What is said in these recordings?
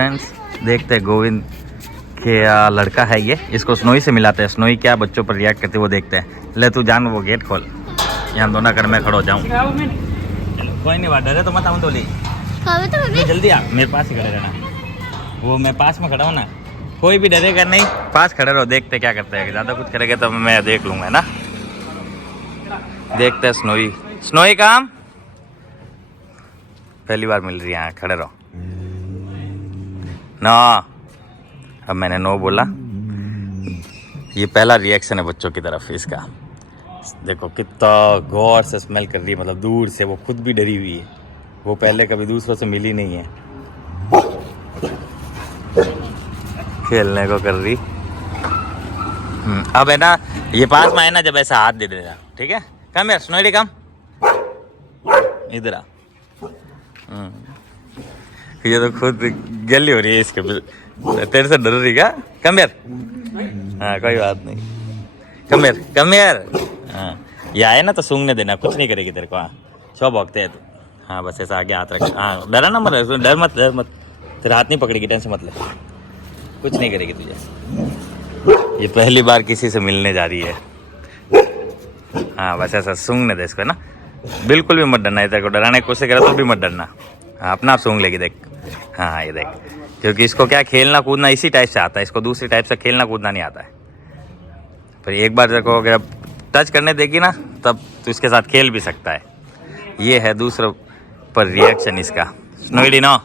Friends देखते हैं गोविंद क्या लड़का है ये, इसको स्नोई से मिलाते हैं। स्नोई क्या बच्चों पर रिएक्ट करती है वो देखते हैं। ले तू जान वो गेट खोल, यहाँ दोनों कर मैं खड़ा हो जाऊँ। कोई नहीं बात डरे तो मत आऊँ डोली, जल्दी आ मेरे पास ही खड़े रहना। वो मैं पास में खड़ा हूँ ना, कोई भी डरेगा नहीं, पास खड़े रहो। देखते क्या करते हैं, ज़्यादा कुछ करेगा तो मैं देख लूँगा ना। देखते हैं स्नोई। स्नोई काम पहली बार मिल रही है, यहाँ खड़े रहो ना। अब मैंने नो बोला। ये पहला रिएक्शन है बच्चों की तरफ इसका। देखो कितना गौर से स्मेल कर रही है, मतलब दूर से। वो खुद भी डरी हुई है, वो पहले कभी दूसरों से मिली नहीं है। खेलने को कर रही। अब है ना, ये पास में है ना, जब ऐसा हाथ दे देगा, ठीक है। कम यार स्नोई कम इधर आ। ये तो खुद गली हो रही है इसके, तेरे से डर रही क्या? कम यार। हाँ कोई बात नहीं, कम यार। हाँ ये आए ना तो सूंघने देना, कुछ नहीं करेगी तेरे को। हाँ सो भोगते है तू। हाँ बस ऐसा आगे हाथ रख। हाँ डरा ना मत, डर मत। तेरा हाथ नहीं पकड़ेगी, टेंशन मत ले, कुछ नहीं करेगी तुझे। ये पहली बार किसी से मिलने जा रही है। हाँ बस ऐसा सूंघने दे इसको ना, बिल्कुल भी मत डरना। तेरे को डराने की कोशिश करे तो भी मत डरना। हाँ अपना आप सूंघ लेगी देख। हाँ ये देख, क्योंकि इसको क्या खेलना कूदना इसी टाइप से आता है, इसको दूसरी टाइप से खेलना कूदना नहीं आता है। पर एक बार तेरे को अगर टच करने देगी ना, तब तो इसके साथ खेल भी सकता है। ये है दूसरों पर रिएक्शन इसका। स्नोइडी नो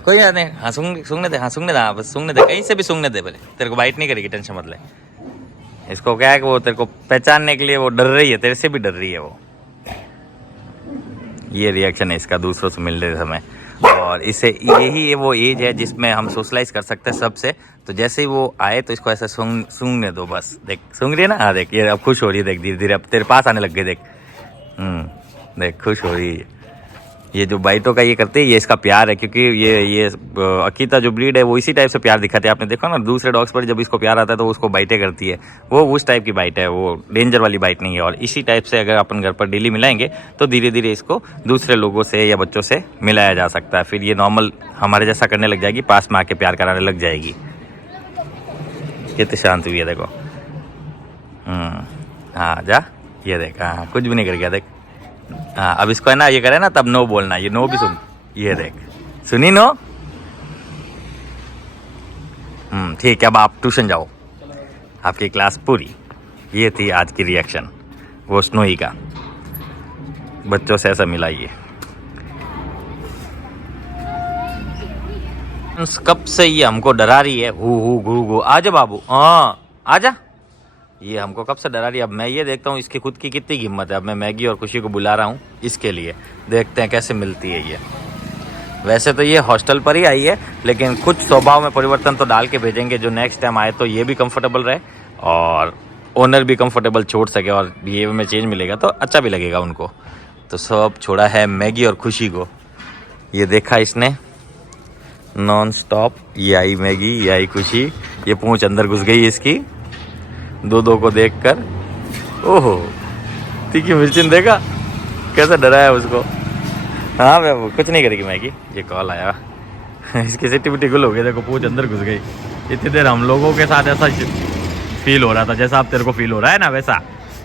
कोई याद नहीं। हाँ सूंघने दे, हाँ सूंघने दे, हाँ बस सूंघने दे, कहीं से भी सूंघने दे पहले। तेरे को बाइट नहीं करेगी, टेंशन मत ले। इसको क्या है कि वो तेरे को पहचानने के लिए वो डर रही है, तेरे से भी डर रही है वो। ये रिएक्शन है इसका दूसरों से मिलने समय। और इसे यही वो एज है जिसमें हम सोशलाइज कर सकते हैं सबसे। तो जैसे ही वो आए तो इसको ऐसे सूंघने दो बस। देख सूंघ रही है ना। हाँ देख ये अब खुश हो रही है, देख धीरे धीरे अब तेरे पास आने लग गई। देख देख खुश हो रही है। ये जो बाइटों का ये करते हैं, ये इसका प्यार है। क्योंकि ये अकीता जो ब्रीड है वो इसी टाइप से प्यार दिखाते हैं। आपने देखा ना दूसरे डॉग्स पर जब इसको प्यार आता है तो उसको बाइटें करती है। वो उस टाइप की बाइट है, वो डेंजर वाली बाइट नहीं है। और इसी टाइप से अगर अपन घर पर डेली मिलाएंगे तो धीरे धीरे इसको दूसरे लोगों से या बच्चों से मिलाया जा सकता है। फिर ये नॉर्मल हमारे जैसा करने लग जाएगी, पास में आके प्यार कराने लग जाएगी। कितनी शांत हुई है देखो। हाँ जा, ये देख। हाँ कुछ भी नहीं कर गया देख। हाँ अब इसको है ना ये करे ना तब नो बोलना। ये नो भी सुन, ये देख सुनी नो। ठीक है, अब आप ट्यूशन जाओ, आपकी क्लास पूरी। ये थी आज की रिएक्शन वो स्नोई का, बच्चों से ऐसा मिला। ये कब से ये हमको डरा रही है, हु घू। आजा बाबू, हाँ आजा। ये हमको कब से डरा रही है। अब मैं ये देखता हूँ इसकी खुद की कितनी हिम्मत है। अब मैं मैगी और खुशी को बुला रहा हूँ इसके लिए, देखते हैं कैसे मिलती है ये। वैसे तो ये हॉस्टल पर ही आई है, लेकिन कुछ स्वभाव में परिवर्तन तो डाल के भेजेंगे, जो नेक्स्ट टाइम आए तो ये भी कंफर्टेबल रहे और ओनर भी कंफर्टेबल छोड़ सके। और बिहेवियर में चेंज मिलेगा तो अच्छा भी लगेगा उनको। तो सब छोड़ा है मैगी और खुशी को। ये देखा इसने नॉन स्टॉप। ये आई मैगी, ये आई खुशी। ये पूंछ अंदर घुस गई इसकी दो को देखकर। ओहो तीखी मिर्ची देखा कैसा डराया उसको। हाँ मैं वो कुछ नहीं करेगी मैगी। ये कॉल आया इसकी सिटी गुल हो गई, देखो पूंछ अंदर घुस गई। इतनी देर हम लोगों के साथ ऐसा फील हो रहा था जैसा अब तेरे को फील हो रहा है ना, वैसा।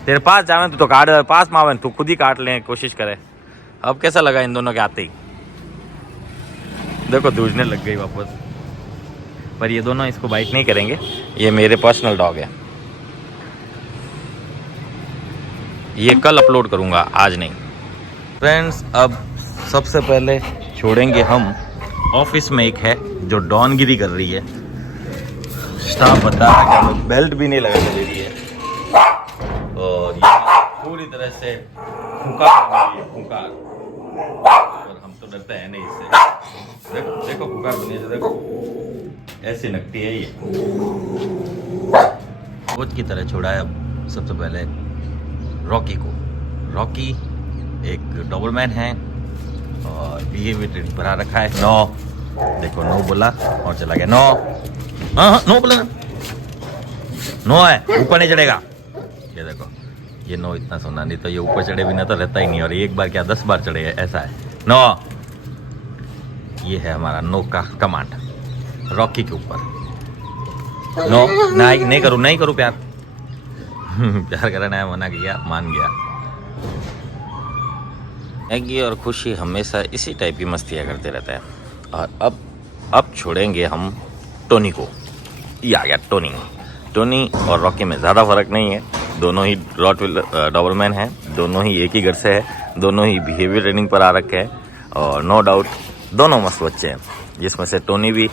तेरे पास जावे तो काट, पास मावे तू खुद ही काट ले, कोशिश करे। अब कैसा लगा इन दोनों के आते ही, देखो दूजने लग गई वापस। पर ये दोनों इसको बाइट नहीं करेंगे, ये मेरे पर्सनल डॉग है। ये कल अपलोड करूंगा, आज नहीं। फ्रेंड्स अब सबसे पहले छोड़ेंगे हम ऑफिस में एक है जो डॉनगिरी कर रही है। स्टाफ बता रहा है कि बेल्ट भी नहीं लगाने दे रही है और ये पूरी तरह से फुकार बन रही है, फुकार। और हम तो डरते हैं नहीं इससे। देखो देखो फुकार बनी है, देखो ऐसी नकटी है ये। कोच की तरह छोड़ा है अब सबसे पहले रॉकी को। रॉकी एक डॉबरमैन है और बिहेवियर ट्रेनिंग भरा रखा है। नो देखो, नो बोला और चला गया। नो, हाँ नो बोला, नो है, ऊपर नहीं चढ़ेगा। ये देखो ये नो इतना सुना, नहीं तो ये ऊपर चढ़े बिना तो रहता ही नहीं। और एक बार क्या 10 बार चढ़े, ऐसा है। नो ये है हमारा नो का कमांड रॉकी के ऊपर। नो नहीं करूँ, नहीं करूँ प्यार। प्यार करना है, मना किया, मान गया। मैगी और खुशी हमेशा इसी टाइप की मस्तियाँ करते रहते हैं। और अब छोड़ेंगे हम टोनी को। ये आ गया टोनी और रॉकी में ज़्यादा फर्क नहीं है, दोनों ही डॉबरमैन हैं, दोनों ही एक ही घर से है, दोनों ही बिहेवियर ट्रेनिंग पर आ रखे हैं और नो डाउट दोनों मस्त बच्चे हैं, जिसमें से टोनी भी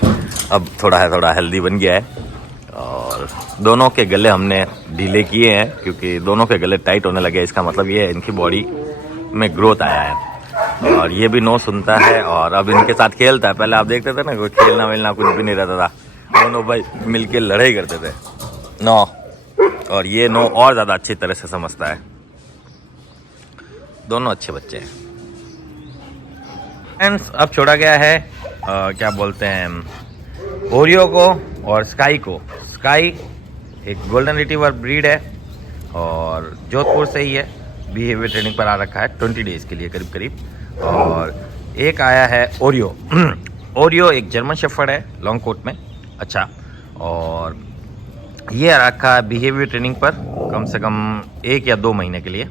अब थोड़ा हेल्दी बन गया है। और दोनों के गले हमने ढीले किए हैं क्योंकि दोनों के गले टाइट होने लगे। इसका मतलब ये है इनकी बॉडी में ग्रोथ आया है और ये भी नो सुनता है और अब इनके साथ खेलता है। पहले आप देखते थे ना, कोई खेलना वेलना कुछ भी नहीं रहता था, दोनों भाई मिलके लड़ाई करते थे नो, और ये नो और ज़्यादा अच्छी तरह से समझता है। दोनों अच्छे बच्चे हैं। फ्रेंड्स अब छोड़ा गया है क्या बोलते हैं ओरियो को और स्काई को। स्काई एक गोल्डन रिट्रीवर ब्रीड है और जोधपुर से ही है, बिहेवियर ट्रेनिंग पर आ रखा है 20 डेज के लिए करीब। और एक आया है ओरियो। ओरियो एक जर्मन शेफर्ड है, लॉन्ग कोट में, अच्छा। और ये आ रखा है बिहेवियर ट्रेनिंग पर कम से कम 1 या 2 महीने के लिए।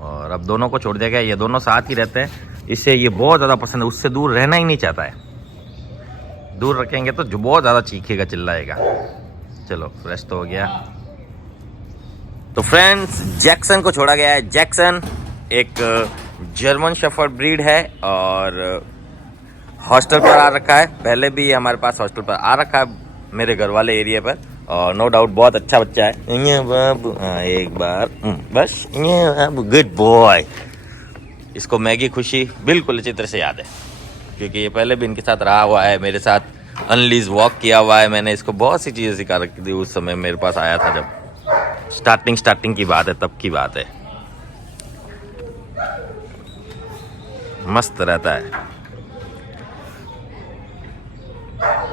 और अब दोनों को छोड़ दिया गया, ये दोनों साथ ही रहते हैं। इससे ये बहुत ज़्यादा पसंद है, उससे दूर रहना ही नहीं चाहता है। दूर रखेंगे तो जो बहुत ज़्यादा चीखेगा, चिल्लाएगा। चलो फ्रेश तो हो गया। तो फ्रेंड्स जैक्सन को छोड़ा गया है। जैक्सन एक जर्मन शेफर्ड ब्रीड है और हॉस्टल पर आ रखा है। पहले भी हमारे पास हॉस्टल पर आ रखा है मेरे घर वाले एरिया पर और नो डाउट बहुत अच्छा बच्चा है। ये बाबू एक बार बस, ये बाबू गुड बॉय। इसको मैगी खुशी बिल्कुल अच्छी तरह से याद है क्योंकि ये पहले भी इनके साथ रहा हुआ है, मेरे साथ अनलीज वॉक किया हुआ है। मैंने इसको बहुत सी चीज़ें सिखा रखी थी उस समय मेरे पास आया था, जब स्टार्टिंग की बात है, तब की बात है। मस्त रहता है।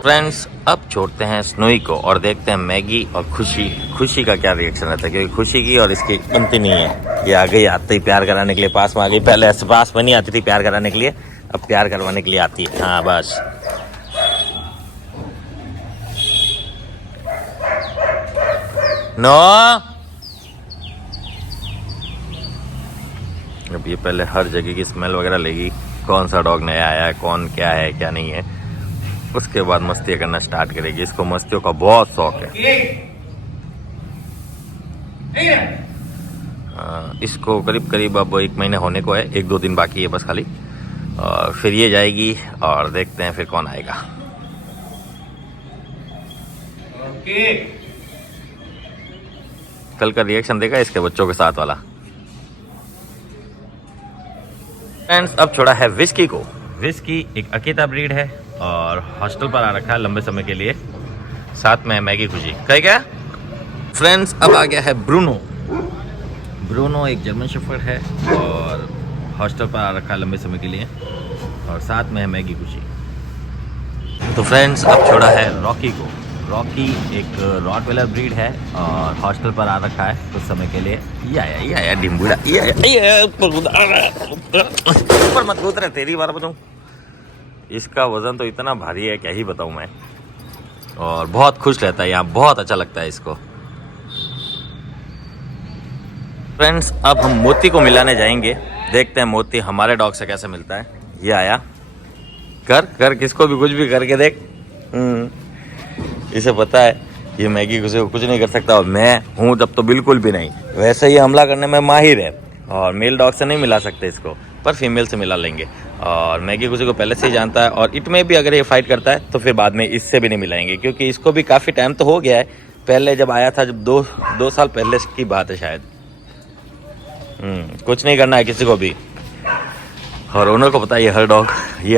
फ्रेंड्स अब छोड़ते हैं स्नोई को और देखते हैं मैगी और खुशी का क्या रिएक्शन रहता है, क्योंकि खुशी की और इसकी बनती नहीं है। ये आ गई, आते ही प्यार कराने के लिए पास में आ गई। पहले ऐसे पास में नहीं आती थी प्यार कराने के लिए, अब प्यार करवाने के लिए आती है। हाँ बस नो। अब ये पहले हर जगह की स्मेल वगैरह लेगी, कौन सा डॉग नया आया है, कौन क्या है क्या नहीं है, उसके बाद मस्ती करना स्टार्ट करेगी। इसको मस्तियों का बहुत शौक है। इसको करीब अब 1 महीने होने को है, 1-2 दिन बाकी है बस खाली, और फिर ये जाएगी और देखते हैं फिर कौन आएगा। कल का रिएक्शन देखा इसके बच्चों के साथ वाला। फ्रेंड्स अब छोड़ा है विस्की को। विस्की एक अकीता ब्रीड है और हॉस्टल पर आ रखा है लंबे समय के लिए, साथ में मैगी खुशी। कह क्या फ्रेंड्स अब आ गया है ब्रूनो एक जर्मन शेफर्ड है और हॉस्टल पर आ रखा है लंबे समय के लिए, और साथ में है मैगी खुशी। तो फ्रेंड्स अब छोड़ा है रॉकी को। रॉकी एक रॉटवेलर ब्रीड है और हॉस्टल पर आ रखा है कुछ समय के लिए। ये आया डिम्बूड़ा, ऊपर मत कूद रहे, तेरी बार बताऊँ। इसका वजन तो इतना भारी है क्या ही बताऊँ मैं, और बहुत खुश रहता है यहाँ, बहुत अच्छा लगता है इसको। फ्रेंड्स अब हम मोती को मिलाने जाएंगे, देखते हैं मोती हमारे डॉग से कैसे मिलता है। ये आया, कर किसको भी कुछ भी करके देख। इसे पता है ये मैगी किसी को कुछ नहीं कर सकता, और मैं हूँ जब तो बिल्कुल भी नहीं। वैसे ही हमला करने में माहिर है और मेल डॉग से नहीं मिला सकते इसको, पर फीमेल से मिला लेंगे। और मैगी किसी को पहले से ही जानता है, और इट में भी अगर ये फाइट करता है तो फिर बाद में इससे भी नहीं मिलाएंगे, क्योंकि इसको भी काफ़ी टाइम तो हो गया है। पहले जब आया था, जब 2 साल पहले की बात है शायद। कुछ नहीं करना है किसी को भी, और ओनर को पता है ये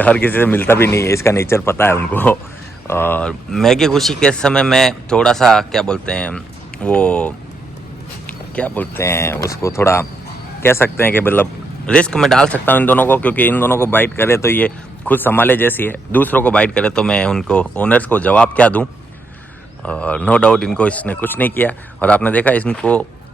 हर किसी से मिलता भी नहीं है, इसका नेचर पता है उनको। और मैगी खुशी के समय में थोड़ा सा क्या बोलते हैं उसको थोड़ा कह सकते हैं कि मतलब रिस्क में डाल सकता हूँ इन दोनों को, क्योंकि इन दोनों को बाइट करे तो ये खुद संभाले जैसी है, दूसरों को बाइट करे तो मैं उनको ओनर्स को जवाब क्या दूँ। और नो डाउट इनको इसने कुछ नहीं किया, और आपने देखा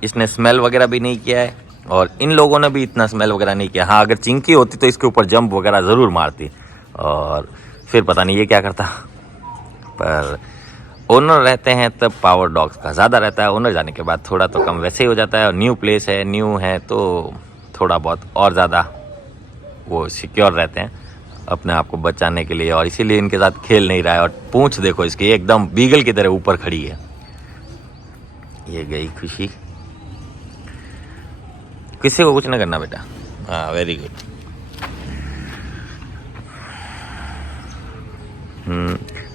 इसने स्मेल वगैरह भी नहीं किया है, और इन लोगों ने भी इतना स्मेल वगैरह नहीं किया। हाँ अगर चिंकी होती तो इसके ऊपर जंप वगैरह ज़रूर मारती, और फिर पता नहीं ये क्या करता। पर ओनर रहते हैं तब पावर डॉग्स का ज़्यादा रहता है, ओनर जाने के बाद थोड़ा तो कम वैसे ही हो जाता है। और न्यू प्लेस है, न्यू है तो थोड़ा बहुत और ज़्यादा वो सिक्योर रहते हैं अपने आप को बचाने के लिए, और इसीलिए इनके साथ खेल नहीं रहा है। और पूंछ देखो इसकी एकदम बीगल की तरह ऊपर खड़ी है। ये गई खुशी। किसी को कुछ ना करना बेटा। हाँ वेरी गुड।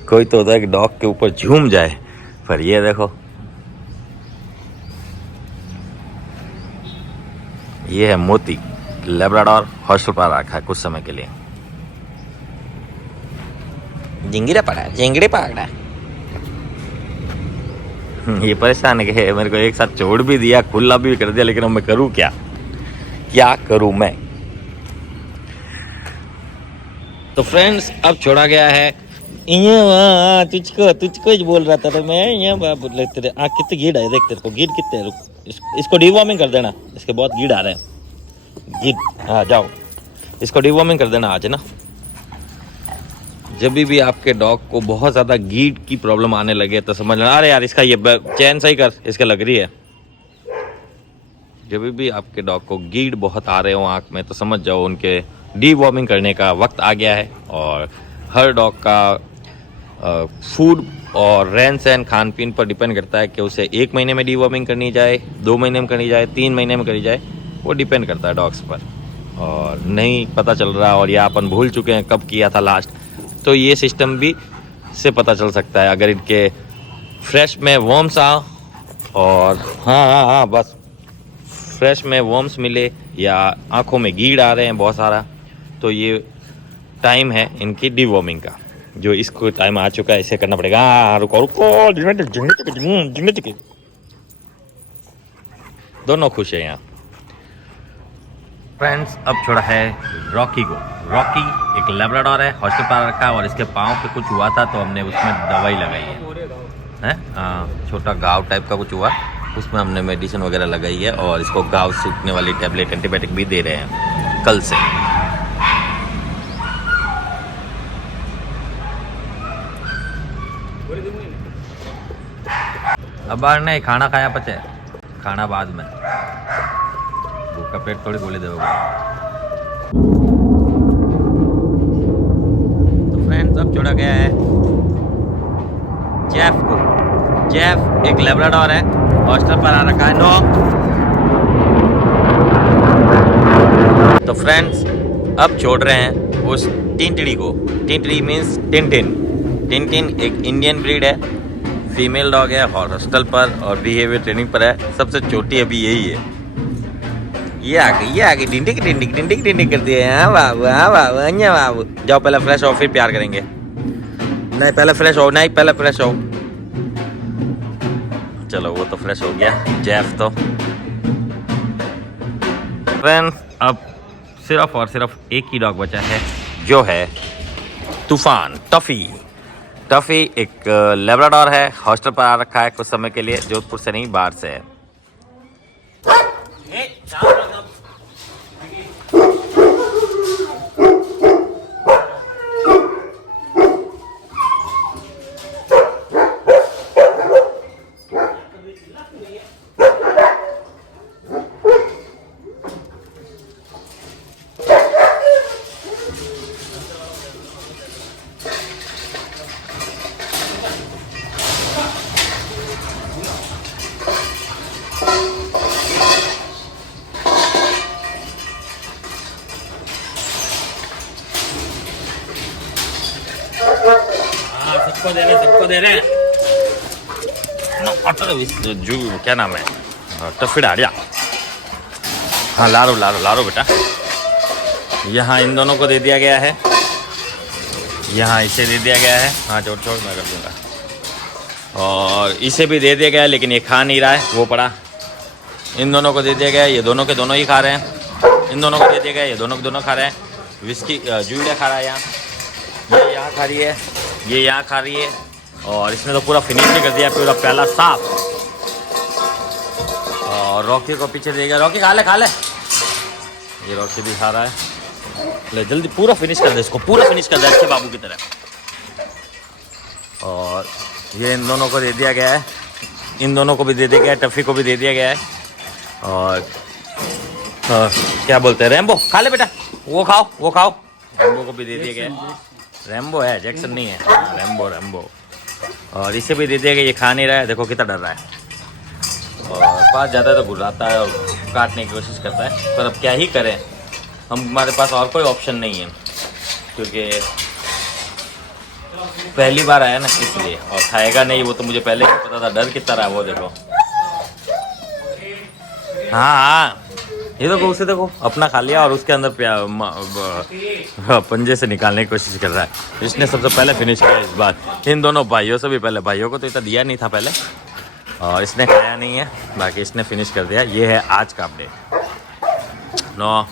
कोई तो होता है कि डॉग के ऊपर झूम जाए, पर ये देखो ये है मोती, लेब्राडोर, हॉस्टल पर रखा है कुछ समय के लिए। जिंगड़ा पड़ा है, जिंगड़े पकड़ा है। ये परेशान है कि मेरे को एक साथ छोड़ भी दिया, खुला भी कर दिया, लेकिन अब मैं करूँ क्या, क्या करूँ मैं। तो फ्रेंड्स अब छोड़ा गया है। तुझको ही बोल रहा था मैं, यहाँ तेरे कितने गीड है, देख तेरे को गीड कितने। इसको डिवॉर्मिंग कर देना, इसके बहुत गीड आ रहे हैं गीड। हाँ जाओ इसको डिवॉर्मिंग कर देना आज ना। जब भी आपके डॉग को बहुत ज़्यादा गीड की प्रॉब्लम आने लगे तो समझ लेना, अरे यार इसका ये चैन सही कर, इसके लग रही है। जब भी आपके डॉग को गीड बहुत आ रहे हो आँख में तो समझ जाओ उनके डिवॉर्मिंग करने का वक्त आ गया है। और हर डॉग का फूड और रहन सहन खान पीन पर डिपेंड करता है कि उसे 1 महीने में डिवॉर्मिंग करनी जाए, 2 महीने में करनी जाए, 3 महीने में करी जाए, वो डिपेंड करता है डॉग्स पर। और नहीं पता चल रहा और या अपन भूल चुके हैं कब किया था लास्ट, तो ये सिस्टम भी से पता चल सकता है। अगर इनके फ्रेश में वर्म्स आ और हाँ बस फ्रेश में वर्म्स मिले या आँखों में गीड़ आ रहे हैं बहुत सारा, तो ये टाइम है इनकी डिवॉर्मिंग का। जो इसको टाइम आ चुका है, इसे करना पड़ेगा। रुको दोनों खुश है यहाँ। फ्रेंड्स अब छोड़ा है रॉकी को। रॉकी एक लेब्राडोर है, हॉस्टल पर रखा है और इसके पाँव पे कुछ हुआ था तो हमने उसमें दवाई लगाई है। छोटा घाव टाइप का कुछ हुआ, उसमें हमने मेडिसिन वगैरह लगाई है और इसको घाव सूखने वाली टैबलेट एंटीबायोटिक भी दे रहे हैं कल से। अब बार नहीं खाना खाया पचे, खाना बाद में, भूखा पेट थोड़ी गोली देगा। तो फ्रेंड्स अब छोड़ा गया है जेफ को। जेफ एक लेब्राडोर है, हॉस्टल पर आ रखा है। नो तो फ्रेंड्स अब छोड़ रहे हैं उस टिंटड़ी को। टिंटड़ी मीन्स टिंटिन। टिंटिन एक इंडियन ब्रीड है, फीमेल डॉग है, हॉस्टल पर और बिहेवियर ट्रेनिंग पर है। सबसे छोटी अभी यही है। ये आ गई डिंडिक डिंडिक डिंडिक डिंडिक कर दिए। हाँ बाबू, हाँ बाबू, अन्या बाबू। जाओ पहले फ्रेश हो फिर प्यार करेंगे। नहीं पहले फ्रेश हो, नहीं पहले फ्रेश हो। चलो वो तो फ्रेश हो गया जेफ तो। फ्रेंड्स अब सिर्फ और सिर्फ एक ही डॉग बचा है, जो है तूफान, टफी। टफी एक लेब्राडोर है, हॉस्टल पर आ रखा है कुछ समय के लिए, जोधपुर से नहीं बाहर से है। सबको दे रहे हैं। जो क्या नाम है, टफी डालिया। हाँ लारो बेटा। यहाँ इन दोनों को दे दिया गया है, यहाँ इसे दे दिया गया है। हाँ छोड़ मैं कर दूँगा। और इसे भी दे दिया गया है, लेकिन ये खा नहीं रहा है, वो पड़ा। इन दोनों को दे दिया गया है, ये दोनों के दोनों ही खा रहे हैं। इन दोनों को दे दिया गया है, ये दोनों के दोनों खा रहे हैं। विस्की जूलिया खा रहा है यहाँ, ये यहाँ खा रही है, ये यहाँ खा रही है। और इसने तो पूरा फिनिश भी कर दिया, पूरा प्याला साफ। और रॉकी को पीछे दे गया। रॉकी खा ले। ये रॉकी भी खा रहा है। ले जल्दी पूरा फिनिश कर दे इसको, पूरा फिनिश कर दे अच्छे बाबू की तरह। और ये इन दोनों को दे दिया गया है, इन दोनों को भी दे दिया गया है, टफ़ी को भी दे दिया गया है। और क्या बोलते हैं, रैम्बो खा ले बेटा, वो खाओ वो खाओ। रैम्बो को भी दे दिया गया है, रैम्बो है जैक्सन नहीं है, रैम्बो रैम्बो। और इसे भी दे दिया गया, ये खा नहीं रहा है, देखो कितना डर रहा है। और पास जाता है तो घुराता है और काटने की कोशिश करता है, पर अब क्या ही करें, हमारे पास और कोई ऑप्शन नहीं है, क्योंकि पहली बार आया ना इसलिए। और खाएगा नहीं वो तो मुझे पहले ही पता था, डर कितना रहा वो देखो। हाँ ये देखो, उसे देखो अपना खा लिया और उसके अंदर पंजे से निकालने की कोशिश कर रहा है। इसने सबसे पहले फिनिश किया इस बार, इन दोनों भाइयों से भी पहले। भाइयों को तो इतना दिया नहीं था पहले, और इसने खाया नहीं है, बाकी इसने फिनिश कर दिया। ये है आज का अपडेट। नो